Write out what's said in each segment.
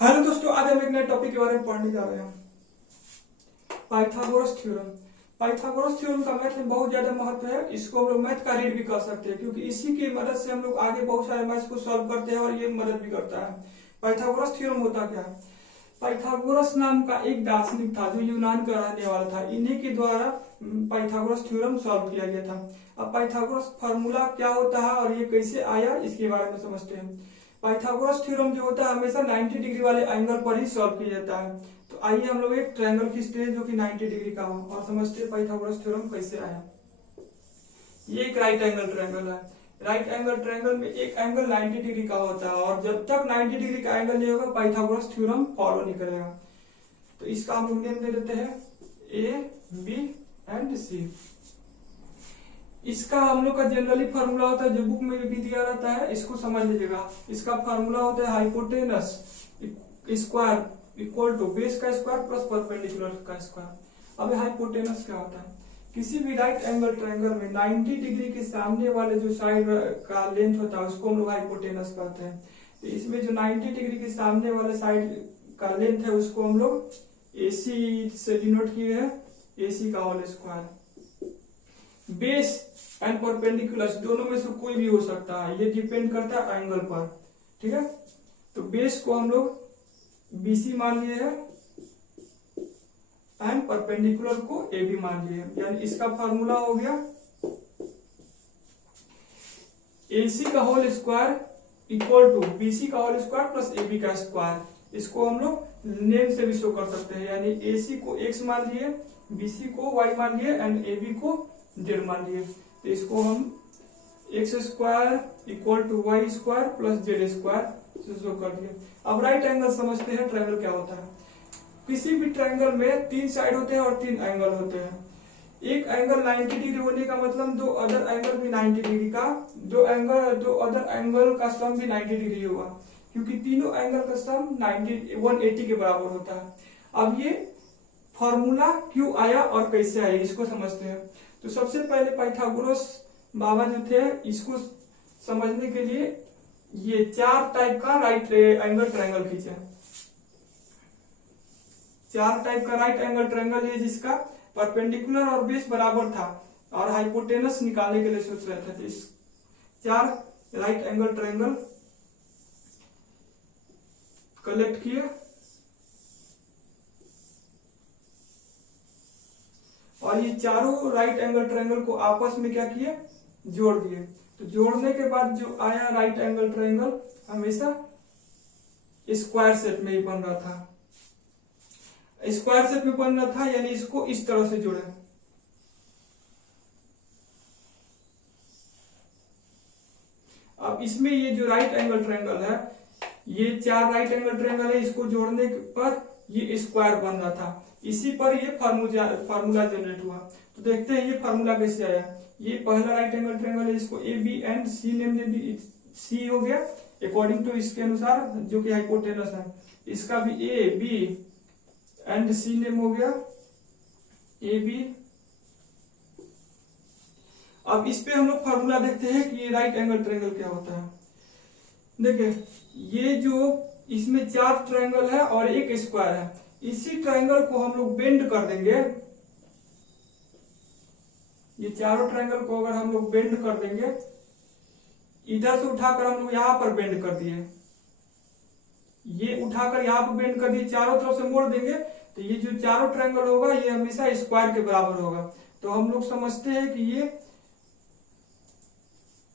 Hello दोस्तों, आज हम एक नए टॉपिक के बारे में पढ़ने जा रहे हैं, पाइथागोरस थ्योरम। पाइथागोरस थ्योरम का मैथ में बहुत ज्यादा महत्व है। इसको हम लोग मैथ का रीड भी कर सकते हैं, क्योंकि इसी की मदद से हम लोग आगे बहुत सारे मैथ्स को सॉल्व करते हैं और ये मदद भी करता है। पाइथागोरस थ्योरम होता क्या है? पाइथागोरस नाम का एक दार्शनिक था जो यूनान का रहने वाला था। इन्हीं के द्वारा पाइथागोरस थ्योरम सॉल्व किया गया था। अब पाइथागोरस फार्मूला क्या होता है और ये कैसे आया, इसके बारे में समझते हैं। पाइथागोरस थ्योरम जो होता है हमेशा 90 डिग्री वाले एंगल पर ही सॉल्व किया जाता है। तो आइए हम लोग एक ट्रायंगल खींचते हैं जो कि 90 डिग्री का हो और समझते हैं पाइथागोरस थ्योरम कैसे आया। ये एक राइट एंगल ट्रायंगल है। राइट एंगल ट्रायंगल में एक एंगल 90 डिग्री का होता है और जब तक 90 डिग्री का एंगल नहीं होगा पाइथागोरस थ्योरम फॉलो नहीं करेगा। तो इसका हम लोग नेम दे देते हैं ए, बी एंड सी। इसका हम लोग का जनरली फार्मूला होता है जो बुक में भी दिया रहता है, इसको समझ लीजिएगा। इसका फार्मूला होता है hypotenuse square equal to base का स्क्वायर प्लस परपेंडिकुलर का स्क्वायर। अब हाइपोटेनस क्या होता है? किसी भी राइट एंगल ट्रायंगल में 90 डिग्री के सामने वाले जो साइड का लेंथ होता है उसको हम लोग हाइपोटेनस कहते हैं। तो इसमें जो 90 डिग्री के सामने वाले साइड का लेंथ है उसको हम लोग AC से डिनोट किए हैं, AC का whole square. Base and perpendicular दोनों में से कोई भी हो सकता है, ये डिपेंड करता है एंगल पर। ठीक है, तो बेस को हम लोग BC मान लिए हैं एंड परपेंडिकुलर को AB मान लिए, यानी इसका फार्मूला हो गया AC का whole square equal to BC का होल स्क्वायर प्लस AB का स्क्वायर। इसको हम लोग नेम से भी शो कर सकते हैं, यानी AC को X मान लिए, BC को Y मान लिए एंड AB को Z मान लिए। तो इसको हम X square equal to Y square plus Z square से शो कर दिए। अब राइट एंगल समझते हैं ट्रायंगल क्या होता है। किसी भी ट्रायंगल में 3 साइड होते हैं और 3 एंगल होते हैं। एक एंगल 90 डिग्री होने का मतलब दो अदर एंगल भी 90 डिग्री का, दो अदर एंगल का सम भी 90 डिग्री होगा, क्योंकि तीनों एंगल का सम 180 के बराबर होता है। अब ये फॉर्मूला क्यों आया और कैसे आया इसको समझते हैं। तो सबसे पहले पाइथागोरस बाबा जो थे, इसको समझने के लिए ये 4 टाइप का राइट एंगल ट्रायंगल खींचे। 4 टाइप का राइट एंगल ट्रायंगल है जिसका परपेंडिकुलर और बेस बराबर था और हाइपोटेनस निकालने के लिए सोच रहे थे। इस 4 राइट एंगल ट्रायंगल कलेक्ट किए और ये चारों राइट एंगल ट्रायंगल को आपस में क्या किए, जोड़ दिए। तो जोड़ने के बाद जो आया राइट एंगल ट्रायंगल हमेशा स्क्वायर शेप में ही बन रहा था। स्क्वायर शेप में बन रहा था यानी इसको इस तरह से जोड़े। अब इसमें ये जो राइट एंगल ट्रायंगल है, ये 4 राइट एंगल ट्रायंगल है, इसको जोड़ने पर ये स्क्वायर बन रहा था। इसी पर ये फार्मूला जनरेट हुआ। तो देखते हैं ये फार्मूला कैसे आया। ये पहला राइट एंगल ट्रायंगल है, इसको A B and C name दे दी। सी हो गया अकॉर्डिंग टू इसके अनुसार जो कि हाइपोटेनस है। इसका भी A B and C name हो गया ए बी। अब इस पे हम लोग फार्मूला देखते हैं कि ये राइट एंगल ट्रायंगल क्या होता है। देखिए ये जो इसमें 4 ट्रायंगल है और एक स्क्वायर है, इसी ट्रायंगल को हम लोग बेंड कर देंगे। ये चारों ट्रायंगल को अगर हम लोग बेंड कर देंगे, इधर से उठाकर हम लोग यहां पर बेंड कर दिए, ये उठाकर यहां पर बेंड कर दिए, चारों तरफ से मोड़ देंगे, तो ये जो चारों ट्रायंगल होगा ये हमेशा स्क्वायर के बराबर होगा। तो हम लोग समझते हैं कि ये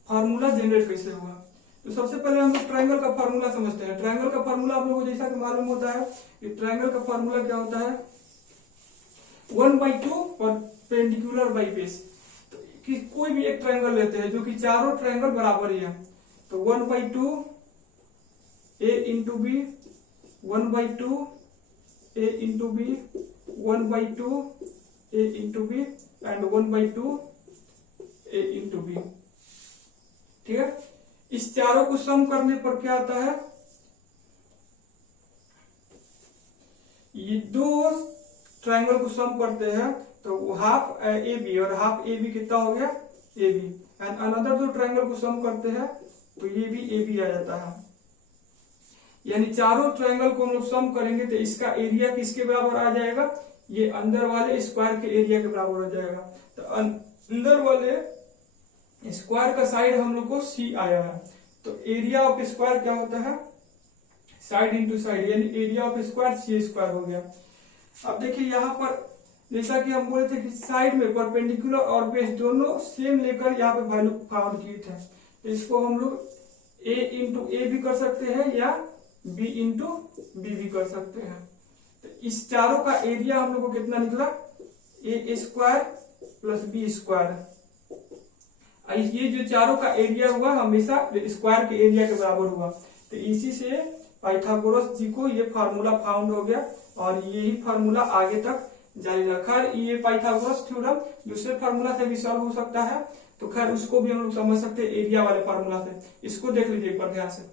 फार्मूला जनरेट कैसे हुआ। तो सबसे पहले हम लोग ट्रायंगल का फार्मूला समझते हैं। ट्रायंगल का फार्मूला आप लोगों को जैसा कि मालूम होता है कि ट्रायंगल का फार्मूला क्या होता है, 1/2 परपेंडिकुलर बाई बेस। तो कि कोई भी एक ट्रायंगल लेते हैं जो कि चारों ट्रायंगल बराबर ही है, तो 1/2 a into B, 1/2 a into B, 1/2 a into B and 1/2 a into B. ठीक है, इस चारों को सम करने पर क्या आता है, ये 2 ट्रायंगल को सम करते हैं तो हाफ ए बी और हाफ ए बी कितना हो गया A B, and another 2 triangle को सम करते हैं तो ये भी ए बी आ जाता है। यानी चारों ट्रायंगल को हम लोग सम करेंगे तो इसका एरिया किसके बराबर आ जाएगा, ये अंदर वाले स्क्वायर के एरिया के बराबर हो जाएगा। तो अंदर वाले स्क्वायर का साइड हम लोग को सी आया है, तो एरिया ऑफ स्क्वायर क्या होता है, साइड इंटू साइड, यानी area of square C square हो गया। अब देखिए यहाँ पर जैसा कि हम बोले थे कि साइड में परपेंडिकुलर और बेस दोनों सेम लेकर यहाँ पे वैल्यू फाउंड किए थे, तो इसको हम लोग a इंटू ए भी कर सकते हैं या b इंटू बी भी कर सकते हैं। तो इस चारों का एरिया हम लोग को कितना निकला, ए स्क्वायर प्लस बी स्क्वायर। ये जो चारों का एरिया हुआ हमेशा स्क्वायर के एरिया के बराबर हुआ, तो इसी से पाइथागोरस जी को ये फार्मूला फाउंड हो गया और यही फार्मूला आगे तक जारी रखा। ये पाइथागोरस थ्योरम दूसरे फार्मूला से भी सॉल्व हो सकता है, तो खैर उसको भी हम लोग समझ सकते हैं एरिया वाले फार्मूला से। इसको देख लीजिए एक बार ध्यान से।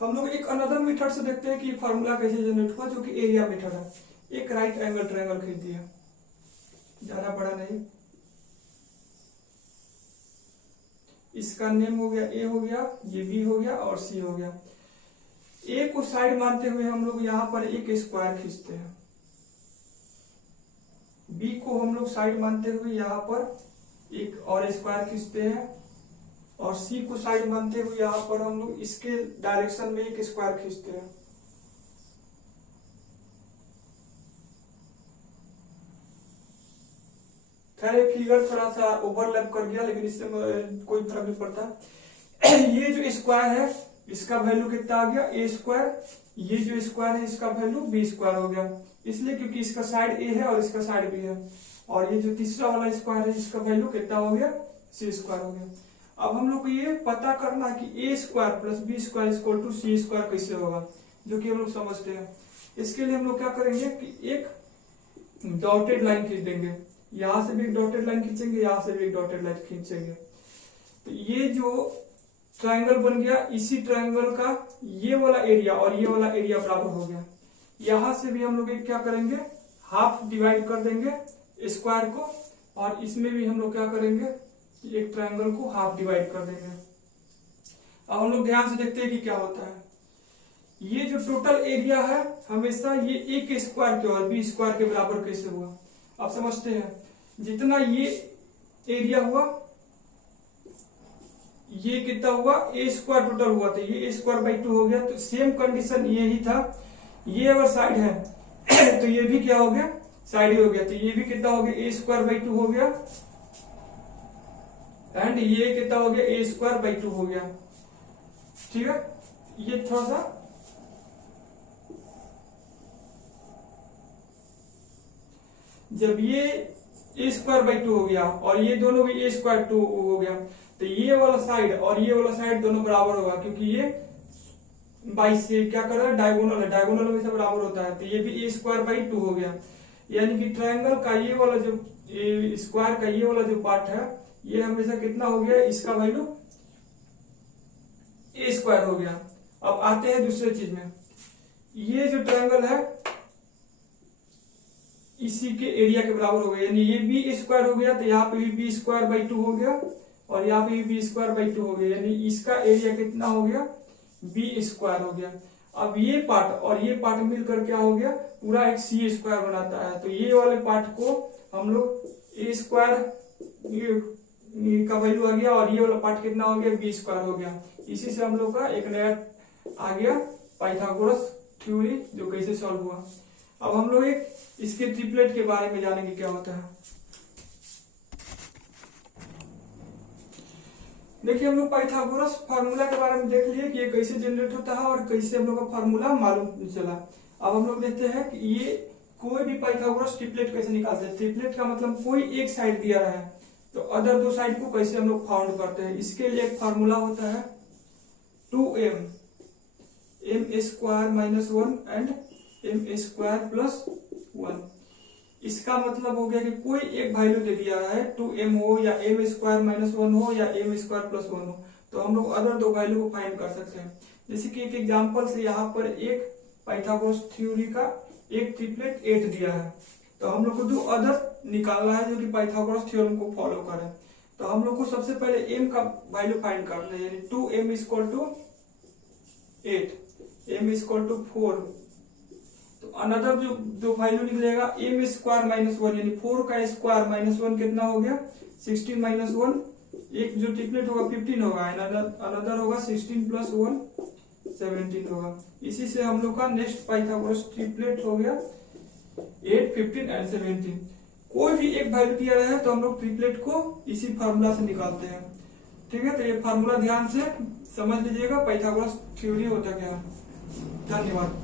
हम लोग एक अनदर मेथड से देखते हैं कि फार्मूला कैसे जनरेट हुआ, जो कि एरिया मेथड है। एक राइट एंगल ट्रायंगल खींच दिया, ज्यादा बड़ा नहीं, इसका नेम हो गया ए हो गया, ये बी हो गया और सी हो गया। ए को साइड मानते हुए हम लोग यहाँ पर एक स्क्वायर खींचते हैं, बी को हम लोग साइड मानते हुए यहाँ पर एक और स्क्वायर खींचते हैं, और सी को साइड मानते हुए यहाँ पर हम लोग इसके डायरेक्शन में एक स्क्वायर खींचते हैं। खैर ये फिगर थोड़ा सा ओवरलैप कर गया, लेकिन इससे कोई फर्क नहीं पड़ता। ये जो स्क्वायर है इसका वैल्यू कितना आ गया, ए स्क्वायर, ये जो स्क्वायर है इसका वैल्यू बी स्क्वायर हो गया, इसलिए क्योंकि इसका साइड ए है और इसका साइड बी है। और ये जो तीसरा वाला स्क्वायर है इसका वैल्यू कितना हो गया, सी स्क्वायर हो गया। अब हम लोग को ये पता करना है कि A square plus B square equal to C square कैसे होगा, जो कि हम लोग समझते हैं। इसके लिए हम लोग क्या करेंगे कि एक डॉटेड लाइन खींच देंगे, यहां से भी एक डॉटेड लाइन खींचेंगे, यहां से भी एक डॉटेड लाइन खींचेंगे। तो ये जो ट्रायंगल बन गया, इसी ट्रायंगल का ये वाला एरिया और ये वाला एरिया बराबर हो गया। यहां से भी हम लोग क्या करेंगे, हाफ डिवाइड कर देंगे स्क्वायर को, और इसमें भी हम लोग क्या करेंगे, एक ट्रायंगल को हाफ डिवाइड कर देंगे। अब हम लोग ध्यान से देखते हैं कि क्या होता है। ये जो टोटल एरिया है हमेशा ये एक स्क्वायर के और बी स्क्वायर के बराबर कैसे हुआ, आप समझते हैं। जितना ये एरिया हुआ, ये कितना हुआ, ए स्क्वायर टोटल हुआ, तो ये ए स्क्वायर बाई 2 हो गया। तो सेम कंडीशन ये ही था, ये अगर साइड है तो ये भी क्या हो गया, साइड ही हो गया। तो ये भी कितना हो गया, ए स्क्वायर बाई 2 हो गया, एंड ये कितना हो गया, ए स्क्वायर बाई 2 हो गया। ठीक है, ये थोड़ा सा जब ये ए स्क्वायर बाई 2 हो गया और ये दोनों भी ए स्क्वायर 2 हो गया, तो ये वाला साइड और ये वाला साइड दोनों बराबर होगा, क्योंकि ये बाई से क्या कर रहा है, डायगोनल है, डायगोनल हमेशा बराबर होता है। तो ये भी ए स्क्वायर बाई 2 हो गया, यानी कि ट्रायंगल का ये वाला जो स्क्वायर का ये वाला जो पार्ट है ये हमेशा कितना हो गया, इसका वैल्यू ए स्क्वायर हो गया। अब आते हैं दूसरे चीज में, ये जो ट्रायंगल है इसी के एरिया के बराबर हो गया, यानी ये बी स्क्वायर हो गया, तो यहाँ पे भी बी स्क्वायर बाई 2 हो गया और यहाँ पे भी बी स्क्वायर बाई 2 हो गया, यानी इसका एरिया कितना हो गया, बी स्क्वायर हो गया। अब ये पार्ट और ये पार्ट मिलकर क्या हो गया, पूरा एक सी स्क्वायर बनाता है। तो ये वाले पार्ट को हम लोग ए स्क्वायर का वैल्यू आ गया और ये वाला पार्ट कितना हो गया, बी स्क्वायर हो गया। इसी से हम लोग का एक नया आ गया पाइथागोरस थ्योरी, जो कैसे सॉल्व हुआ। अब हम लोग एक इसके ट्रिपलेट के बारे में जानेंगे क्या होता है। देखिए हम लोग पाइथागोरस फार्मूला के बारे में देख लिए कि ये कैसे जनरेट होता है और कैसे हम लोग का फार्मूला मालूम चला। अब हम लोग देखते हैं कि ये कोई भी पाइथागोरस ट्रिपलेट कैसे निकालते हैं। ट्रिपलेट का मतलब कोई एक साइड दिया रहा है तो अदर दो साइड को कैसे हम लोग फाउंड करते हैं। इसके लिए एक फार्मूला होता है 2m, m square minus 1 and m square plus 1। इसका मतलब हो गया कि कोई एक वैल्यू दे दिया है 2m हो या m स्क्वायर माइनस 1 हो या m स्क्वायर प्लस 1 हो, तो हम लोग अदर दो वैल्यू को फाइंड कर सकते हैं। जैसे कि एक एग्जांपल से यहाँ पर एक पाइथागोरस थ्योरी का एक ट्रिपलेट 8 दिया है, तो हम लोग को दो अदर निकालना है जो कि पाइथागोरस थ्योरम को फॉलो करे। तो तो हम लोग को सबसे पहले m का वैल्यू फाइंड करना है, यानी 2m equal to 8, m equal to 4। तो अनदर जो वैल्यू निकलेगा m स्क्वायर माइनस 1, यानी 4 का स्क्वायर माइनस 1 कितना हो गया 16 माइनस 1, एक जो ट्रिपलेट होगा 15 होगा, अनदर होगा 16 प्लस 1 17 होगा। इसी से हम लोग का नेक्स्ट पाइथागोरस ट्रिपलेट हो गया 8, 15 एंड 17। कोई भी एक वैल्यू दिया रहा है तो हम लोग ट्रिपलेट को इसी फार्मूला से निकालते हैं। ठीक है, तो ये फार्मूला ध्यान से समझ लीजिएगा, पाइथागोरस थ्योरी होता क्या है। धन्यवाद।